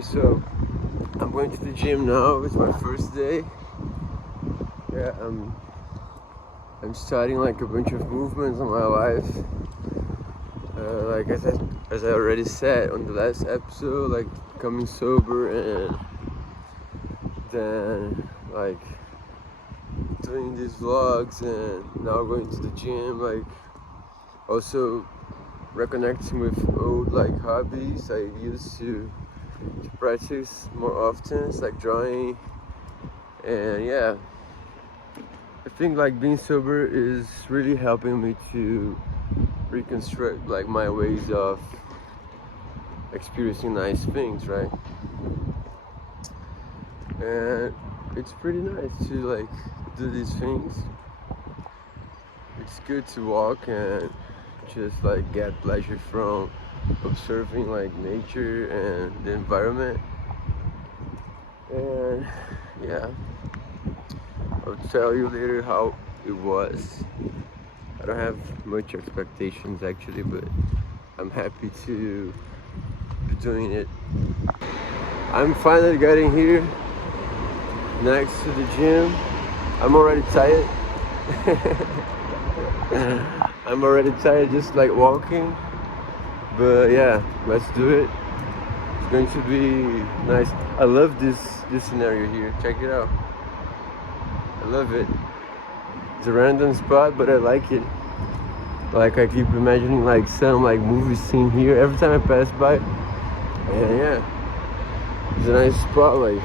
So I'm going to the gym now. It's my first day. Yeah, I'm starting like a bunch of movements in my life. Like as I already said on the last episode, like becoming sober and then like doing these vlogs and now going to the gym. Like also reconnecting with old like hobbies I used to practice more often. It's like drawing, and yeah, I think like being sober is really helping me to reconstruct like my ways of experiencing nice things, right? And it's pretty nice to like do these things. It's good to walk and just like get pleasure from observing like nature and the environment. And yeah, I'll tell you later how it was. I don't have much expectations actually, but I'm happy to be doing it. I'm finally getting here next to the gym. I'm already tired. I'm already tired just like walking. But yeah, let's do it. It's going to be nice. I love this scenario here. Check it out. I love it. It's a random spot, but I like it. Like I keep imagining like some like movie scene here every time I pass by. And yeah, it's a nice spot like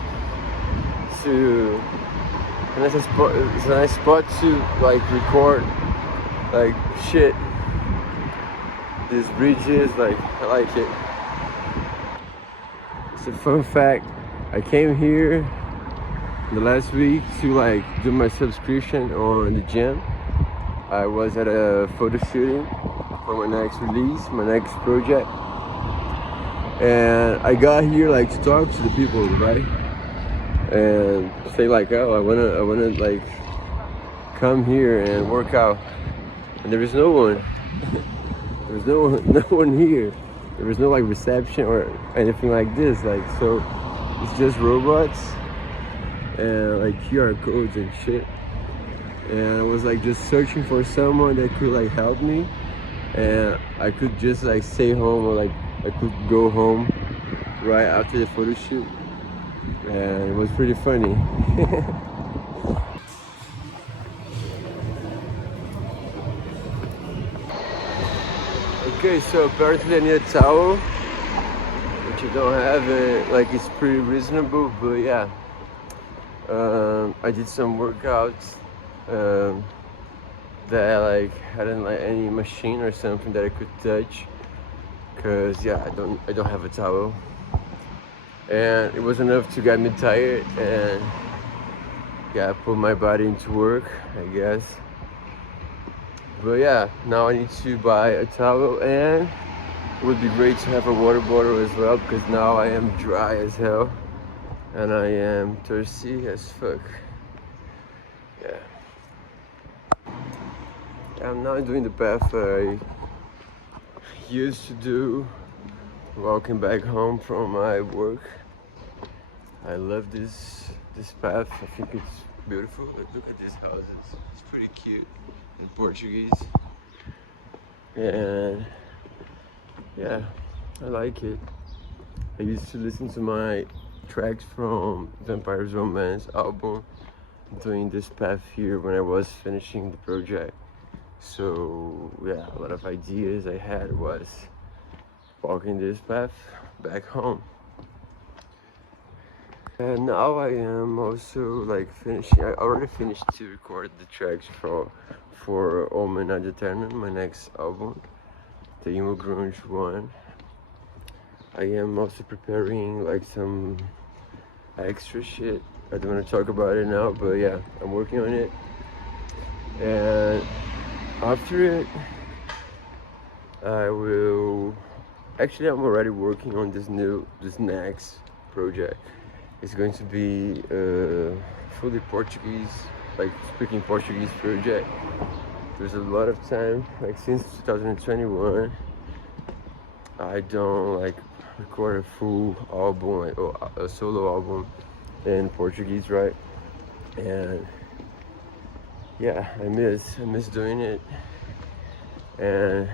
to. It's a nice spot to like record like shit. These bridges, like I like it. It's a fun fact. I came here the last week to like do my subscription on the gym. I was at a photo shooting for my next release, my next project, and I got here like to talk to the people, right? And say like, oh, I wanna like come here and work out, and there is no one. There's no one here. There was no like reception or anything like this. Like so, it's just robots and like QR codes and shit. And I was like just searching for someone that could like help me, and I could just like stay home or like I could go home right after the photo shoot, and it was pretty funny. Okay, so apparently I need a towel, which I don't have. Like it's pretty reasonable, but yeah, I did some workouts. That I like hadn't like any machine or something that I could touch, cause yeah, I don't have a towel, and it was enough to get me tired and yeah, put my body into work, I guess. But yeah, now I need to buy a towel, and it would be great to have a water bottle as well, because now I am dry as hell and I am thirsty as fuck. Yeah. I'm now doing the path I used to do walking back home from my work. I love this path. I think it's beautiful. Like, look at these houses. It's pretty cute in Portuguese. And yeah, I like it. I used to listen to my tracks from Vampire's Romance album doing this path here when I was finishing the project. So yeah, a lot of ideas I had was walking this path back home. And now I am also like finishing. I already finished to record the tracks for Omen Ad Eternum, my next album, the emo grunge one. I am also preparing like some extra shit. I don't want to talk about it now, but yeah, I'm working on it. And after it, I will. Actually, I'm already working on this next project. It's going to be a fully Portuguese, like speaking Portuguese project. There's a lot of time, like since 2021. I don't like record a full album, like a solo album in Portuguese, right? And yeah, I miss doing it, and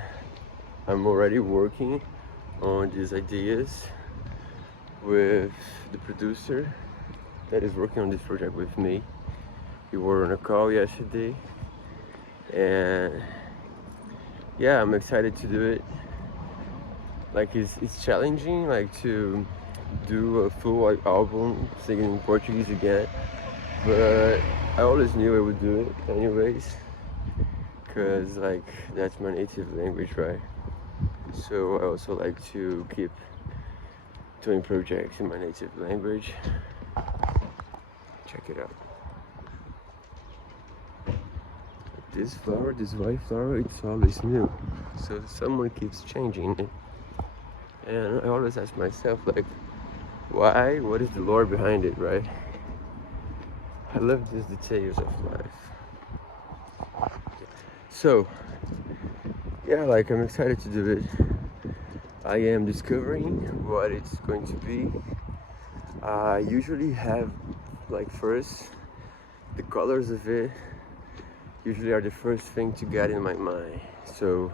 I'm already working on these ideas with the producer that is working on this project with me. We were on a call yesterday, and yeah, I'm excited to do it. Like it's challenging, like to do a full like album singing in Portuguese again, but I always knew I would do it anyways, cause like that's my native language, right? So I also like to keep doing projects in my native language. Check it out. This flower, this white flower, it's always new. So someone keeps changing it. And I always ask myself, like, why? What is the lore behind it, right? I love these details of life. So, yeah, like I'm excited to do it. I am discovering what it's going to be. I usually have, like, first, the colors of it usually are the first thing to get in my mind. So,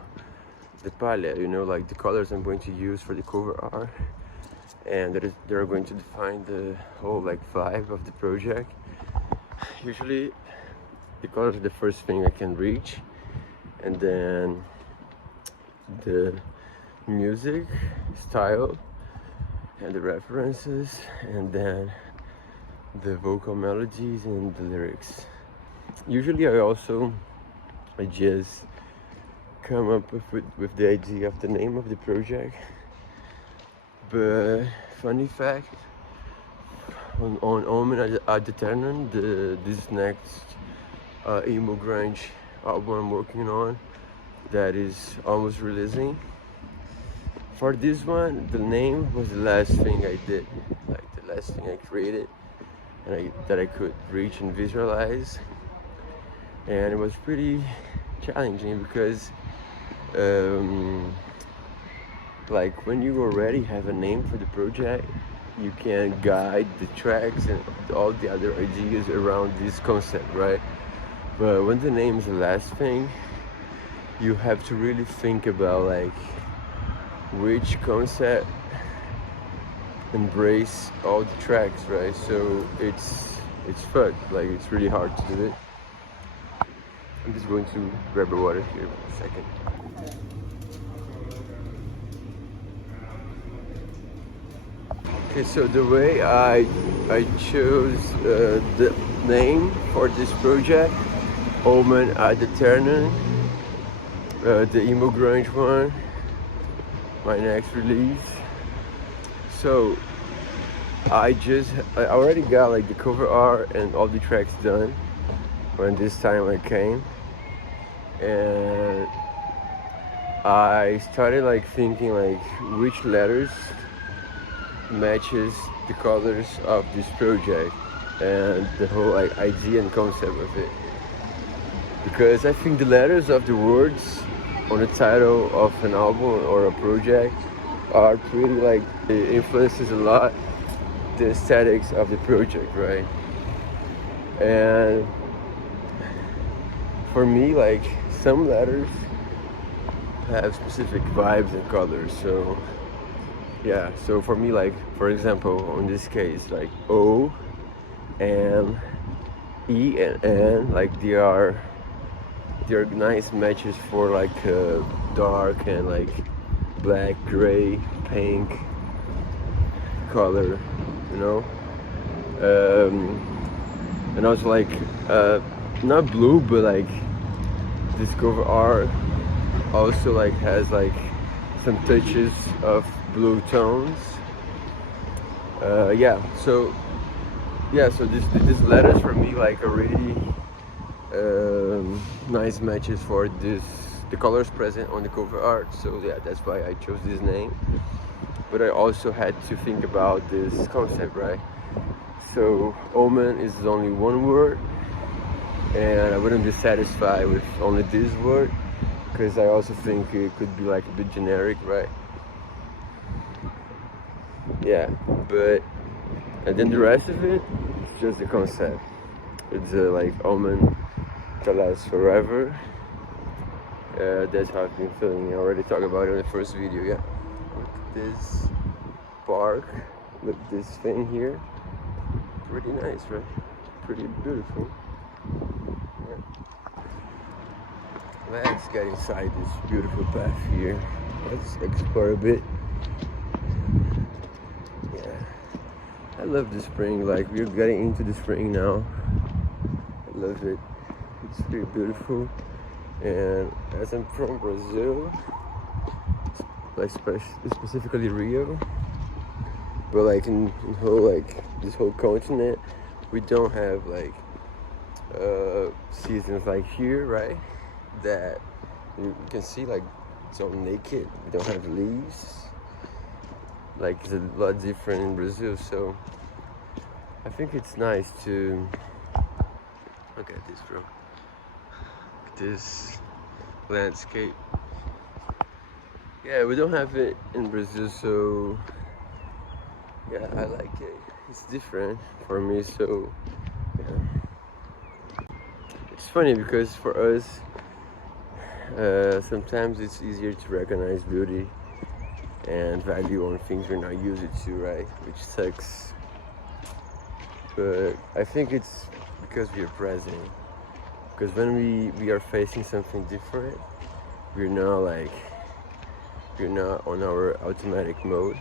the palette, like the colors I'm going to use for the cover art, and they're going to define the whole like vibe of the project. Usually the colors are the first thing I can reach, and then the music style and the references, and then the vocal melodies and the lyrics. Usually I just come up with the idea of the name of the project. But funny fact, on Omen ad Eternum, this next emo grunge album I'm working on, that is almost releasing. For this one, the name was the last thing I did, like the last thing I created, and that I could reach and visualize. And it was pretty challenging because like when you already have a name for the project, you can guide the tracks and all the other ideas around this concept, right? But when the name is the last thing, you have to really think about like which concept embrace all the tracks, right? So it's fun, like it's really hard to do it. I'm just going to grab the water here for a second. Okay, so the way I chose the name for this project, Omen ad Eternum, the emo grunge one, my next release. So I already got like the cover art and all the tracks done when this time I came, and I started like thinking like which letters matches the colors of this project and the whole like idea and concept of it, because I think the letters of the words on the title of an album or a project are pretty like, it influences a lot the aesthetics of the project, right? And for me, like some letters have specific vibes and colors. So yeah, so for me, like for example, in this case, like O, M, E, and N, like they're nice matches for like dark and like black, gray, pink color, you know. And also like not blue, but like this cover art also like has like some touches of blue tones. So these letters for me like are really nice matches for the colors present on the cover art. So yeah, that's why I chose this name. But I also had to think about this concept, right? So Omen is only one word, and I wouldn't be satisfied with only this word, because I also think it could be like a bit generic, right? yeah, but and then the rest of it, it's just the concept. It's like almond that lasts forever. That's how I've been feeling. I already talked about it in the first video. Yeah, look at this bark. Look at this thing here. Pretty nice, right? Pretty beautiful. Yeah. Let's get inside this beautiful path here. Let's explore a bit. Yeah, I love the spring. Like, we're getting into the spring now. I love it. It's pretty beautiful. And as I'm from Brazil, like specifically Rio, but like in whole like this whole continent, we don't have like seasons like here, right? That you can see like it's all naked. We don't have leaves. Like, it's a lot different in Brazil, so I think it's nice to look at this, bro. This landscape. Yeah, we don't have it in Brazil, so yeah, I like it. It's different for me, so yeah. It's funny because for us, sometimes it's easier to recognize beauty and value on things we're not used to, right? Which sucks. But I think it's because we are present. Because when we are facing something different, we're not on our automatic mode.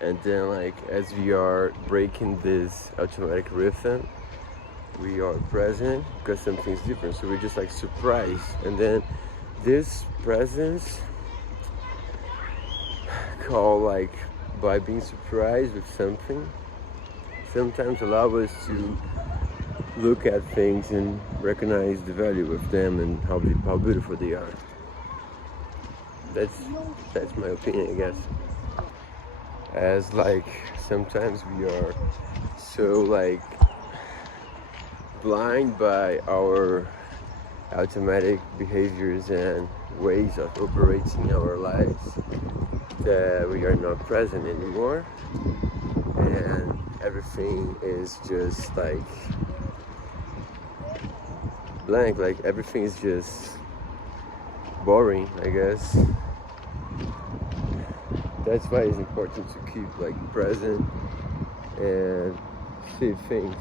And then like as we are breaking this automatic rhythm, we are present because something's different. So we're just like surprised. And then this presence called like by being surprised with something sometimes allow us to look at things and recognize the value of them and how beautiful they are. That's my opinion, I guess. As like sometimes we are so like blind by our automatic behaviors and ways of operating our lives that we are not present anymore, and everything is just like blank, like everything is just boring, I guess. That's why it's important to keep like present and see things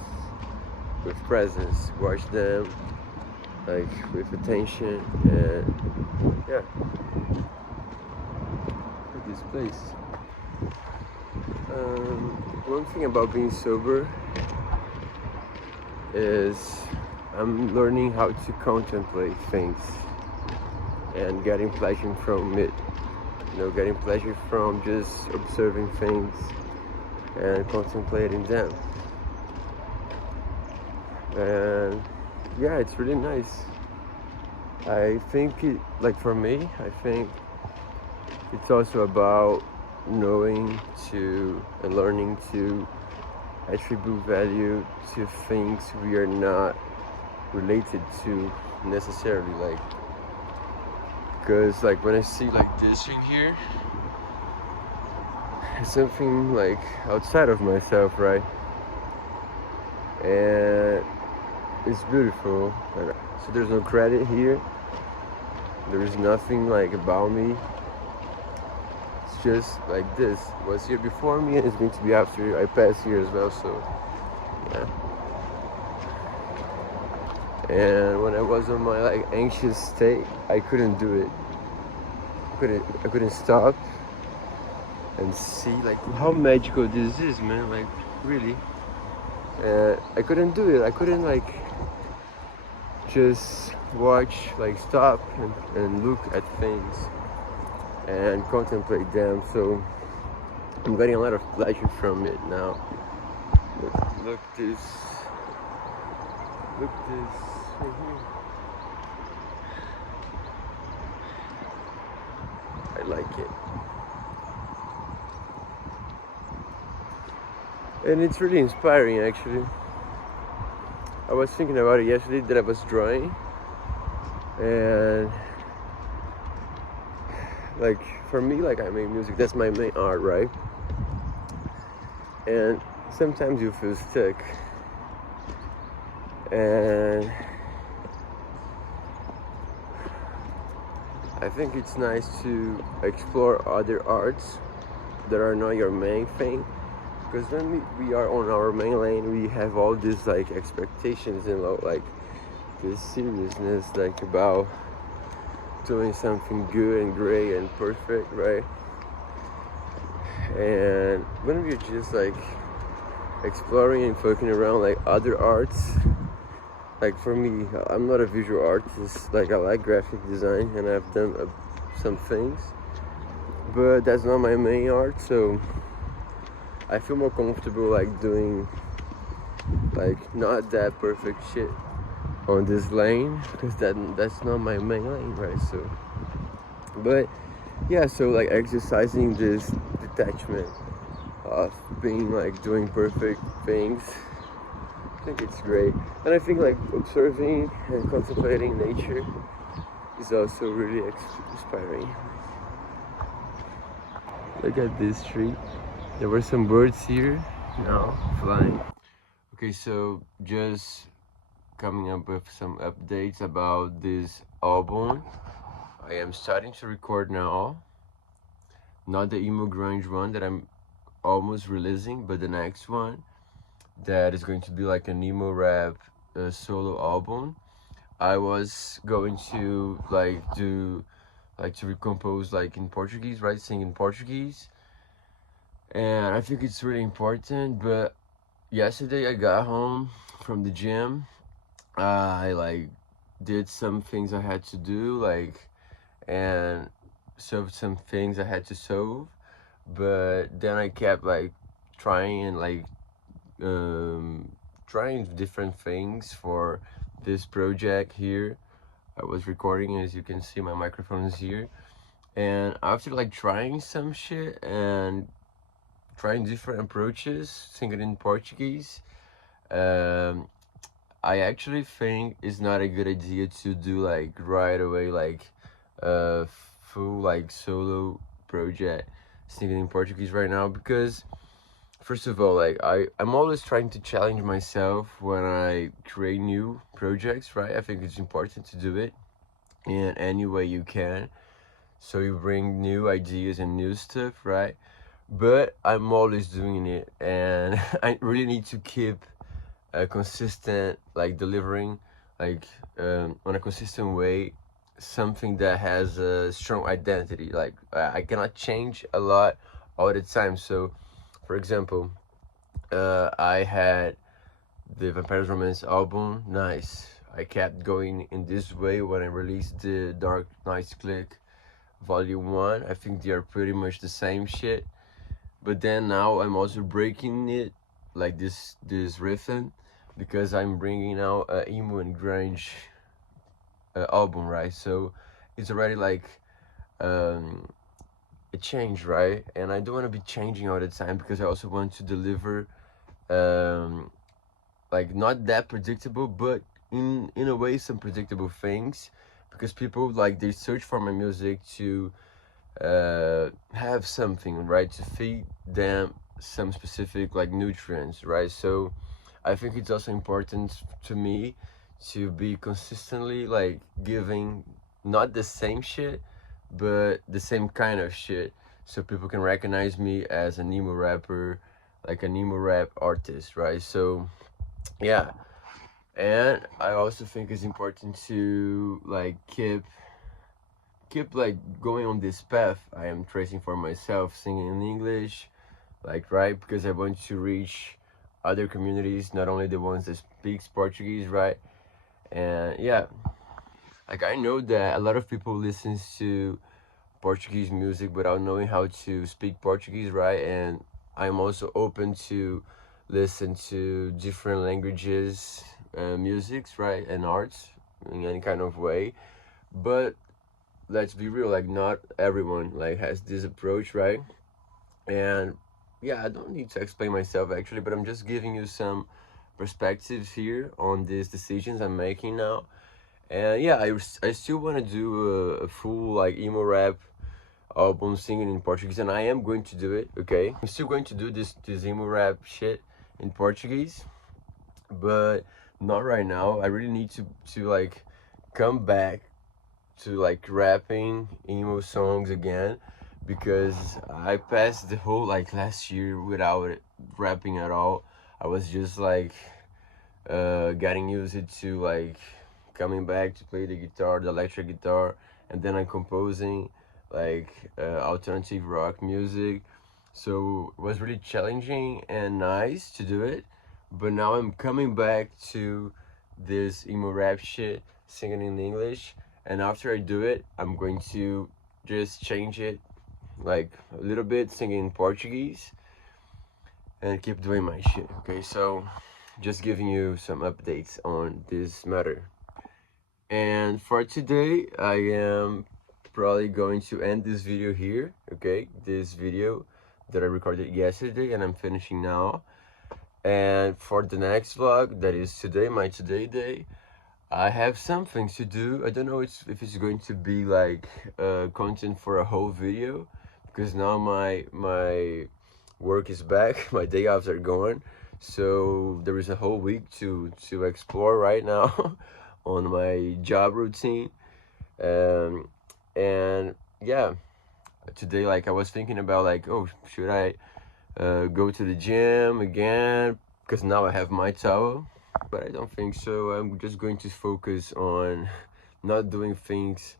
with presence, watch them like with attention, and yeah. Look at this place. One thing about being sober is I'm learning how to contemplate things and getting pleasure from it. You know, getting pleasure from just observing things and contemplating them. And yeah, it's really nice. I think like for me, I think it's also about knowing to and learning to attribute value to things we are not related to necessarily, like, because like when I see like this thing here, it's something like outside of myself, right? And it's beautiful. So there's no credit here, there is nothing like about me. It's just like this was here before me and it's going to be after I pass here as well. So yeah. And when I was on my like anxious state, I couldn't do it. I couldn't stop and see like how magical this is, man. Like really, I couldn't do it. I couldn't like just watch, like stop and look at things and contemplate them. So I'm getting a lot of pleasure from it now. Look this right here. I like it. And it's really inspiring, actually. I was thinking about it yesterday that I was drawing, and like for me, like I make music, that's my main art, right? and sometimes you feel stuck. And I think it's nice to explore other arts that are not your main thing, because when we are on our main lane, we have all these like expectations and like this seriousness, like about doing something good and great and perfect, right? And when we're just like exploring and fucking around like other arts, like for me, I'm not a visual artist. Like I like graphic design and I've done some things, but that's not my main art. So I feel more comfortable like doing like not that perfect shit on this lane, because that's not my main lane, right? So, but yeah, so like exercising this detachment of being like doing perfect things, I think it's great. And I think like observing and contemplating nature is also really inspiring. Look at this tree. There were some birds here now flying. Okay, so just coming up with some updates about this album. I am starting to record now. Not the emo grunge one that I'm almost releasing, but the next one that is going to be like an emo rap solo album. I was going to to recompose like in Portuguese, right? Sing in Portuguese, and I think it's really important. But yesterday I got home from the gym. I like did some things I had to do, like, and solved some things I had to solve. But then I kept like trying and um, trying different things for this project here. I was recording, as you can see, my microphone is here. And after like trying some shit and trying different approaches, singing in Portuguese, um, I actually think it's not a good idea to do like right away like a full like solo project singing in Portuguese right now, because first of all, like I'm always trying to challenge myself when I create new projects, right? I think it's important to do it in any way you can, so you bring new ideas and new stuff, right? But I'm always doing it, and I really need to keep a consistent like delivering like on a consistent way something that has a strong identity. Like I cannot change a lot all the time. So for example, I had the Vampires Romance album. Nice. I kept going in this way when I released the Dark Knights Click Volume 1. I think they are pretty much the same shit. But then now I'm also breaking it like this rhythm, because I'm bringing out a emo and grunge album, right? So it's already like um, a change, right? And I don't want to be changing all the time, because I also want to deliver um, like not that predictable, but in a way some predictable things, because people like they search for my music to have something, right, to feed them some specific like nutrients, right? So I think it's also important to me to be consistently like giving not the same shit, but the same kind of shit, so people can recognize me as an emo rapper, like an emo rap artist, right? So yeah. And I also think it's important to like keep like going on this path I am tracing for myself, singing in English, like, right, because I want to reach other communities, not only the ones that speaks Portuguese, right? And yeah, like I know that a lot of people listens to Portuguese music without knowing how to speak Portuguese, right? And I'm also open to listen to different languages, musics, right, and arts in any kind of way. But let's be real, like not everyone like has this approach, right? And yeah, I don't need to explain myself actually, but I'm just giving you some perspectives here on these decisions I'm making now. And yeah, I still want to do a full like emo rap album singing in Portuguese, and I am going to do it. Okay, I'm still going to do this emo rap shit in Portuguese, but not right now. I really need to like come back to like rapping emo songs again, because I passed the whole like last year without rapping at all. I was just like getting used to like coming back to play the guitar, the electric guitar, and then I'm composing like alternative rock music. So it was really challenging and nice to do it, but now I'm coming back to this emo rap shit, singing in English, and after I do it, I'm going to just change it like a little bit, singing in Portuguese, and keep doing my shit. Okay, so just giving you some updates on this matter. And for today, I am probably going to end this video here. Okay, this video that I recorded yesterday and I'm finishing now. And for the next vlog, that is today, my today day, I have some things to do. I don't know if it's going to be like content for a whole video, because now my work is back, my day offs are gone, so there is a whole week to explore right now on my job routine. And yeah, today like I was thinking about like, oh, should I go to the gym again, because now I have my towel, but I don't think so. I'm just going to focus on not doing things,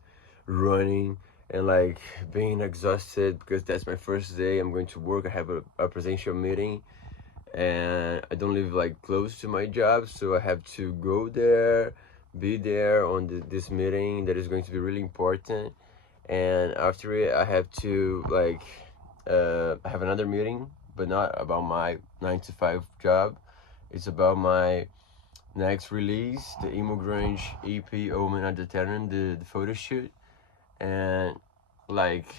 running and like being exhausted, because that's my first day. I'm going to work. I have a presential meeting, and I don't live like close to my job, so I have to go there, be there on this meeting that is going to be really important. And after it, I have to like have another meeting, but not about my 9 to 5 job. It's about my next release, the Emo Grunge EP Omen at the Terran, the photo shoot. And like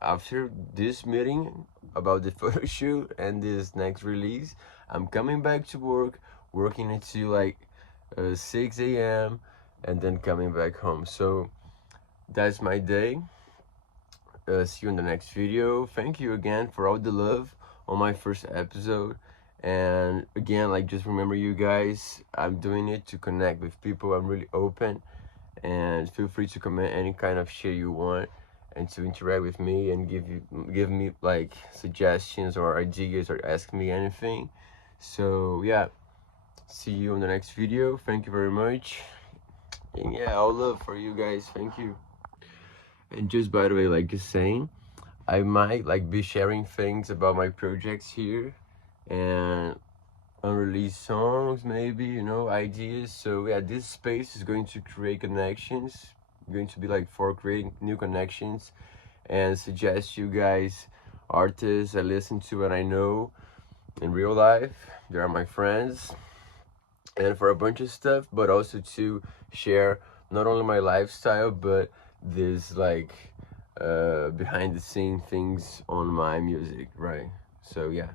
after this meeting about the photo shoot and this next release, I'm coming back to work, working until like 6 a.m. and then coming back home. So that's my day. See you in the next video. Thank you again for all the love on my first episode. And again, like, just remember, you guys, I'm doing it to connect with people. I'm really open, and feel free to comment any kind of shit you want, and to interact with me and give me like suggestions or ideas, or ask me anything. So yeah, see you in the next video. Thank you very much, and yeah, all love for you guys. Thank you. And just by the way, like just saying, I might like be sharing things about my projects here and unreleased songs, maybe, you know, ideas. So yeah, this space is going to create connections, going to be like for creating new connections, and suggest you guys artists I listen to and I know in real life. They are my friends, and for a bunch of stuff, but also to share not only my lifestyle, but this like behind the scene things on my music, right? So yeah.